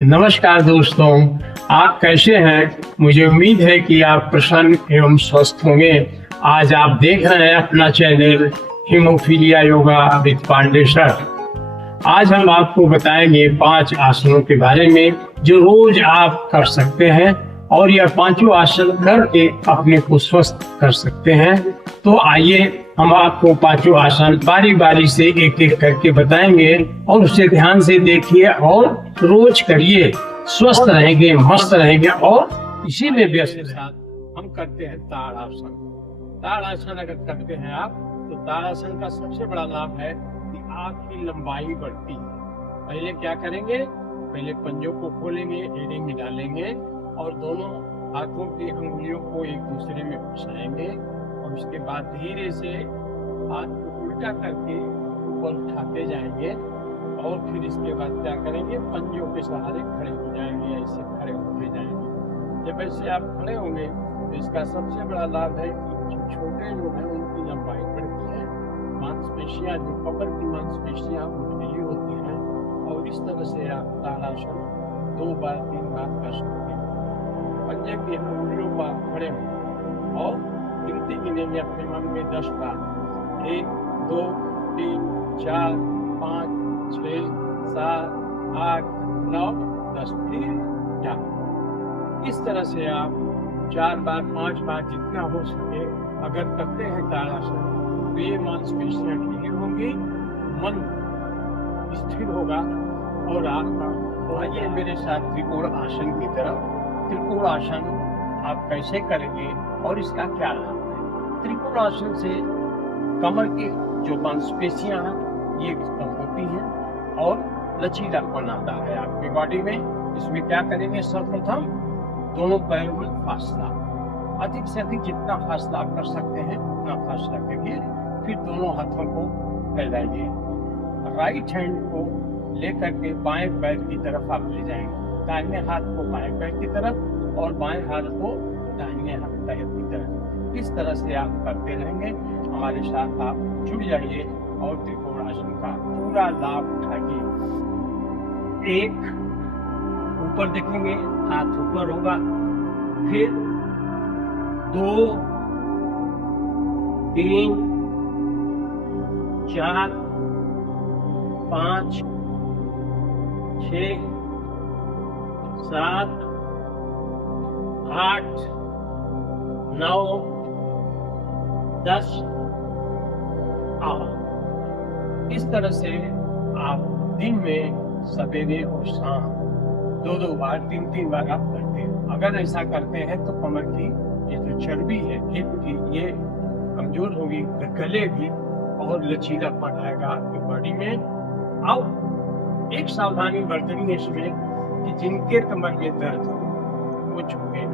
नमस्कार दोस्तों, आप कैसे हैं? मुझे उम्मीद है कि आप प्रसन्न एवं स्वस्थ होंगे। आज आप देख रहे हैं अपना channel hemophilia yoga with Pandey sir. आज हम आपको बताएंगे 5 आसनों के बारे में जो रोज आप कर सकते हैं और यह पांचों आसन करके अपने को स्वस्थ कर सकते हैं। तो आइए हम आपको पांचों आसन बारी बारी से एक एक करके बताएंगे और उसे ध्यान से देखिए और रोज करिए। स्वस्थ रहेंगे, मस्त रहेंगे और इसी में व्यस्त के साथ हम करते हैं ताड़ासन। ताड़ासन अगर करते हैं आप तो ताड़ासन का सबसे बड़ा लाभ है कि आपकी लंबाई बढ़ती है। पहले क्या करेंगे? पहले पंजों को खोलेंगे, एड़ी में डालेंगे और दोनों हाथों की अंगुलियों को एक दूसरे में फंसाएंगे और उसके बाद धीरे से हाथ को उल्टा करके ऊपर उठाते जाएंगे और फिर इसके बाद क्या करेंगे? पंजों के सहारे खड़े हो जाएंगे, ऐसे खड़े होते जाएंगे। जब ऐसे आप खड़े होंगे तो इसका सबसे बड़ा लाभ है कि जो छोटे लोग हैं उनकी लंबाई बढ़ती है, मांसपेशियां जो कमर की मांसपेशियां ढीली होती हैं और इस तरह से आप ताड़ासन 2 बार 3 बार कर सकते हैं। पंजे की अंगुलियों पर खड़े हो और गिनती गिनेंगे अपने मन में 10 बार। 1 2 3 4 5 6 7 8 9 10 फिर 4। इस तरह से आप 4 बार 5 बार जितना हो सके अगर करते हैं ताड़ासन तो ये मांसपेशियां ढीली होंगी, मन स्थिर होगा और आपका। आइए मेरे साथ त्रिकोण आसन की तरफ। त्रिकोण आसन आप कैसे करेंगे और इसका क्या लाभ है? त्रिकोण आसन से कमर की जो मांसपेशियां हैं ये कम होती हैं और लचीलापन आता है आपकी बॉडी में। इसमें क्या करेंगे? सर्वप्रथम दोनों पैरों में फासला, अधिक से अधिक जितना फासला आप कर सकते हैं उतना फासला करिए। फिर दोनों हाथों को फैलाइए, राइट हैंड को लेकर के बाएं पैर की तरफ आप ले जाएंगे, दाहिने हाथ को बाएं पैर की तरफ और बाएं हाथ को दाहिने हाथ पैर की तरफ। इस तरह से आप करते रहेंगे। हमारे साथ आप जुड़ जाइए और त्रिकोण आसन का पूरा लाभ उठाइए। 1 ऊपर देखेंगे, हाथ ऊपर होगा, फिर 2 3 4 5 6 7 8 9 10। इस तरह से आप दिन में सवेरे और शाम 2-2 बार 3-3 बार आप करते हैं। अगर ऐसा करते हैं तो कमर की ये जो चर्बी है हिप की ये कमजोर होगी, गले भी और लचीलापन आएगा आपकी बॉडी में। अब एक सावधानी बरतनी है इसमें कि जिनके कमर में दर्द हो वो झुके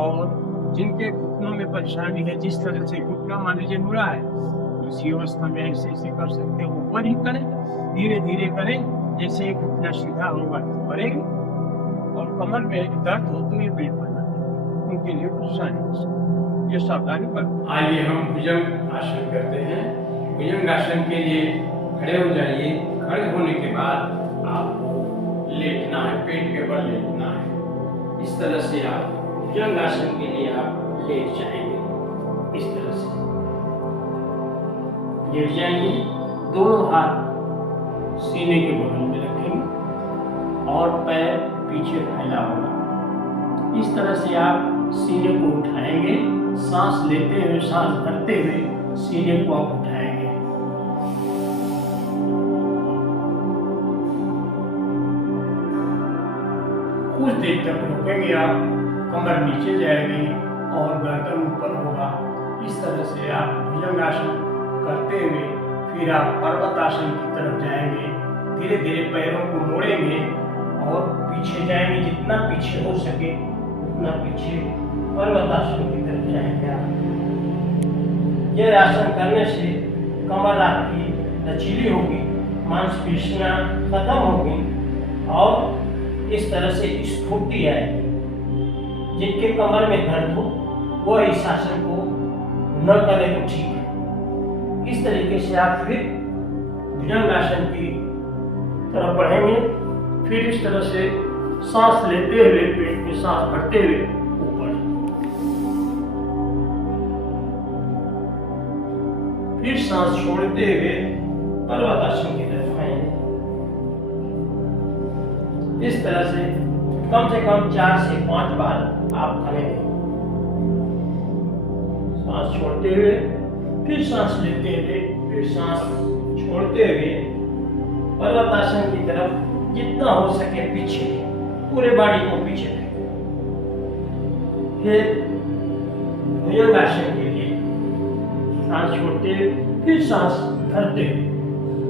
और जिनके घुटनों में परेशानी है, जिस तरह से घुटना मान लीजिए मुड़ा है, उसी अवस्था में ऐसे ऐसे कर सकते हैं। ऊपर ही करें, धीरे धीरे करें, जैसे एक घुटना सीधा होगा तो करेंगे और कमर में दर्द हो तो ये बेड बना उनके लिए नुकसान है, ये सावधानी पर। आइए हम भुजंग आसन करते हैं। भुजंग आसन के लिए खड़े हो जाइए। खड़े होने के बाद आपको लेटना है, पेट के बल लेटना है। इस तरह से आप भुजंग आसन के लिए आप लेट जाएंगे। इस तरह से लेट जाएंगे, दोनों हाथ सीने के बगल में रखेंगे और पैर पीछे फैला होगा। इस तरह से आप सीने को उठाएंगे, सांस लेते हुए, सांस भरते हुए सीने को आप उठाएंगे। कुछ देर तक रुकेंगे आप, कमर नीचे जाएगी और गर्दन ऊपर होगा। इस तरह से आप भुजंग आसन करते हुए फिर आप पर्वत आसन की तरफ जाएंगे। धीरे धीरे पैरों को मोड़ेंगे और पीछे जाएंगे, जितना पीछे हो सके उतना पीछे पर्वत आसन की तरफ जाएंगे आप। यह आसन करने से कमर आपकी लचीली होगी, मांसपेशियां खत्म होगी और इस तरह से स्फूर्ति आएगी। जिनके कमर में दर्द हो वो इस आसन को न करें तो ठीक है। इस तरीके से आप फिर भुजंग आसन की तरफ बढ़ेंगे फिर इस तरह से सांस लेते हुए पेट में सांस भरते हुए ऊपर, फिर सांस छोड़ते हुए पर्वतासन की तरफ आएंगे। इस तरह से कम 4 से 5 बार आप करेंगे। सांस छोड़ते हुए, फिर सांस लेते हुए, फिर सांस छोड़ते हुए पर्वतासन की तरफ जितना हो सके पीछे, पूरे बॉडी को पीछे फेंको। फिर भुजंगासन के लिए सांस छोड़ते हुए, फिर सांस भरते हुए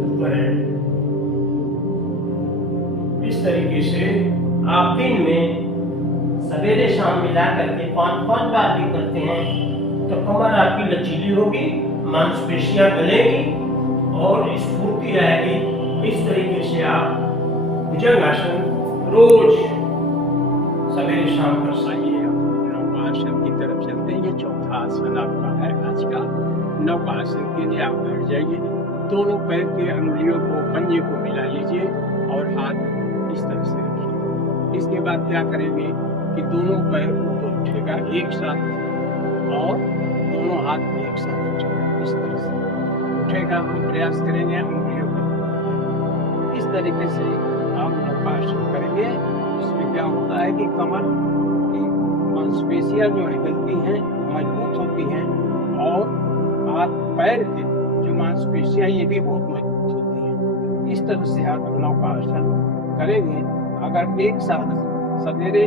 ऊपर है। इस तरीके से आप दिन में सवेरे शाम मिला करके 5-5 बार भी करते हैं तो कमर आपकी लचीली होगी, मांसपेशियां गलेंगी और स्फूर्ति आएगी। इस तरीके से आप भुजंगासन रोज सवेरे शाम कर सकिए। नौकासन की तरफ चलते हैं। ये चौथा आसन आपका है आज का। नौकासन के लिए आप बैठ जाइए, दोनों पैर के अंगुलियों को पंजे को मिला लीजिए और हाथ इस तरह से रखिए। इसके बाद क्या करेंगे कि दोनों पैर ऊपर उठेगा एक साथ और दोनों हाथ एक साथ उठेगा। इस तरह से उठेगा, हम प्रयास करेंगे अंगुलियों को। इस तरीके से आप नौकासन करेंगे। इसमें क्या होता है कि कमर की मांसपेशियां जो निकलती हैं मजबूत होती हैं और हाथ पैर की जो मांसपेशियां ये भी बहुत मजबूत होती हैं। इस तरह से आप नौकासन करेंगे। अगर एक साथ सवेरे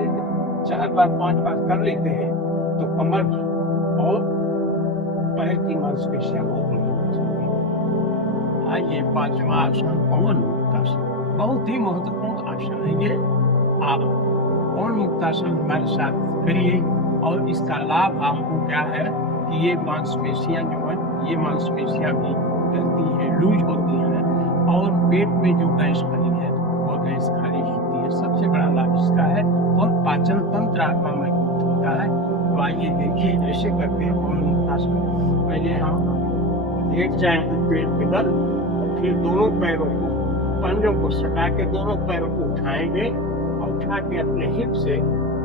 4 बार 5 बार कर लेते हैं तो कमर और पैर की मांसपेशियां बहुत मजबूत होती हैं। आइए 5वां आसन पवन मुक्तासन। बहुत ही महत्वपूर्ण आसन है ये। आप पवन मुक्तासन हमारे साथ करिए और इसका लाभ आपको क्या है कि ये मांसपेशियां जो है ये मांसपेशियां भी गलती है, लूज होती हैं और पेट में जो गैस बनी है वो गैस खाली होती है। सबसे बड़ा लाभ इसका है और पाचन तंत्र आपका मजबूत होता है। तो आइए देखिए ऐसे करते हैं पवन मुक्तासन। पहले हम लेट जाएंगे पेट पे बल, फिर दोनों पैरों को पंजों को सटा के दोनों पैरों को उठाएंगे और उठा के अपने हिप से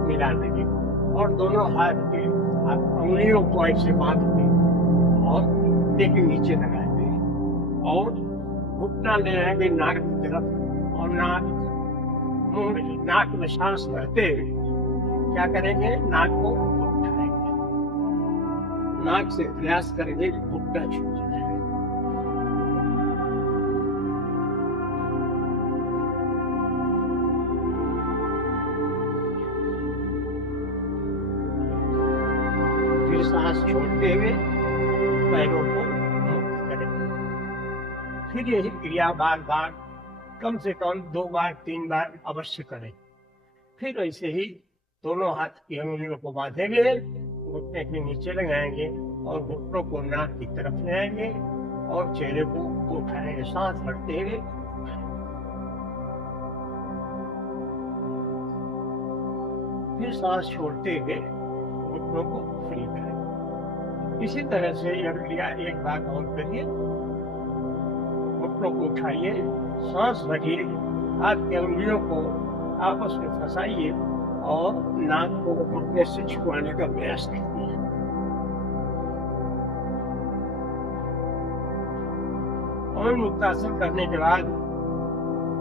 मिला देंगे और दोनों हाथ के उंगलियों को ऐसे बांध के और घुटने के नीचे लगाएंगे और घुटना ले आएंगे नाक की तरफ और नाक में सांस भरते हुए क्या करेंगे, नाक को उठाएंगे, नाक से प्रयास करेंगे घुटना छूट जाए। फिर सांस छोड़ते हुए पैरों को मुक्त करें। फिर यही क्रिया बार बार कम से कम 2 बार 3 बार अवश्य करें। फिर ऐसे ही दोनों हाथ की अंगुलियों को बांधेंगे, घुटने के नीचे लगाएंगे और घुटनों को नाक की तरफ ले आएंगे और चेहरे को उठाएंगे, सांस भरते हुए। फिर सांस छोड़ते हुए घुटनों को फ्री करें। इसी तरह से यह क्रिया एक बार और करिए। घुटनों को उठाइए, सांस भरिए, हाथ की अंगुलियों को आपस में फंसाइए और नाक को घुटने से छुआने का प्रयास कीजिए। पवन मुक्तासन करने के बाद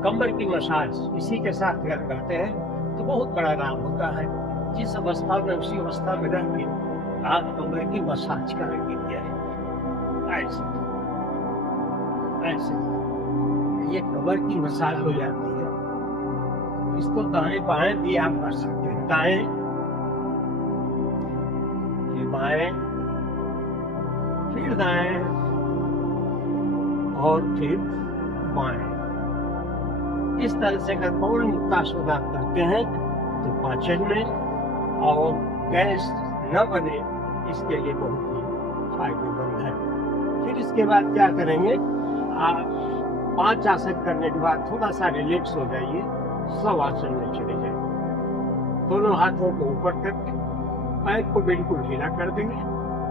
कमर की मसाज इसी के साथ अगर करते हैं तो बहुत बड़ा लाभ होता है। जिस अवस्था में उसी अवस्था में रह के आप कमर की मसाज करेंगे। ऐसे ऐसे ये कमर की मसाज हो जाती है। इसको दाएं बाएं भी आप कर सकते हैं। दाएं फिर बाएं फिर दाएं और फिर बाएं। इस तरह से अगर पवन मुक्तासन आप करते हैं तो पाचन में और गैस न बने, इसके लिए बहुत ही फायदेमंद है। फिर इसके बाद क्या करेंगे, आप 5 आसन करने के बाद थोड़ा सा रिलैक्स हो जाइए, सब आसन में चले जाए। दोनों हाथों को ऊपर करके पैर को बिल्कुल ढीला कर देंगे।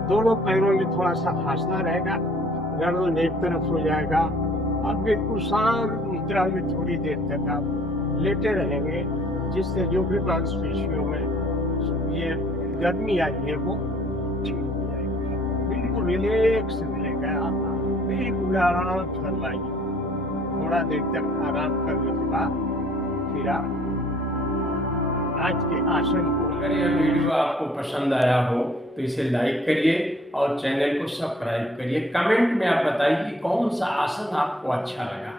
दोनों पैरों में थोड़ा सा फासला रहेगा, गर्दन एक तरफ हो जाएगा और बिल्कुल शांत मुद्रा में थोड़ी देर तक आप लेटे रहेंगे, जिससे जो भी मांसपेशियों में ये गर्मी आई है वो ठीक हो जाएगी। बिल्कुल रिलैक्स मिलेगा, बिल्कुल आराम फरमाइए। थोड़ा देर तक आराम करने के बाद फिर आप आज के आसन को। अगर यह वीडियो आपको पसंद आया हो तो इसे लाइक करिए और चैनल को सब्सक्राइब करिए। कमेंट में आप बताइए कि कौन सा आसन आपको अच्छा लगा।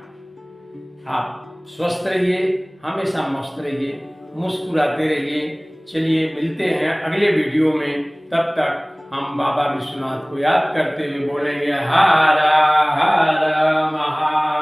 आप स्वस्थ रहिए, हमेशा मस्त रहिए, मुस्कुराते रहिए। चलिए मिलते हैं अगले वीडियो में, तब तक हम बाबा विश्वनाथ को याद करते हुए बोलेंगे हर हर महादेव।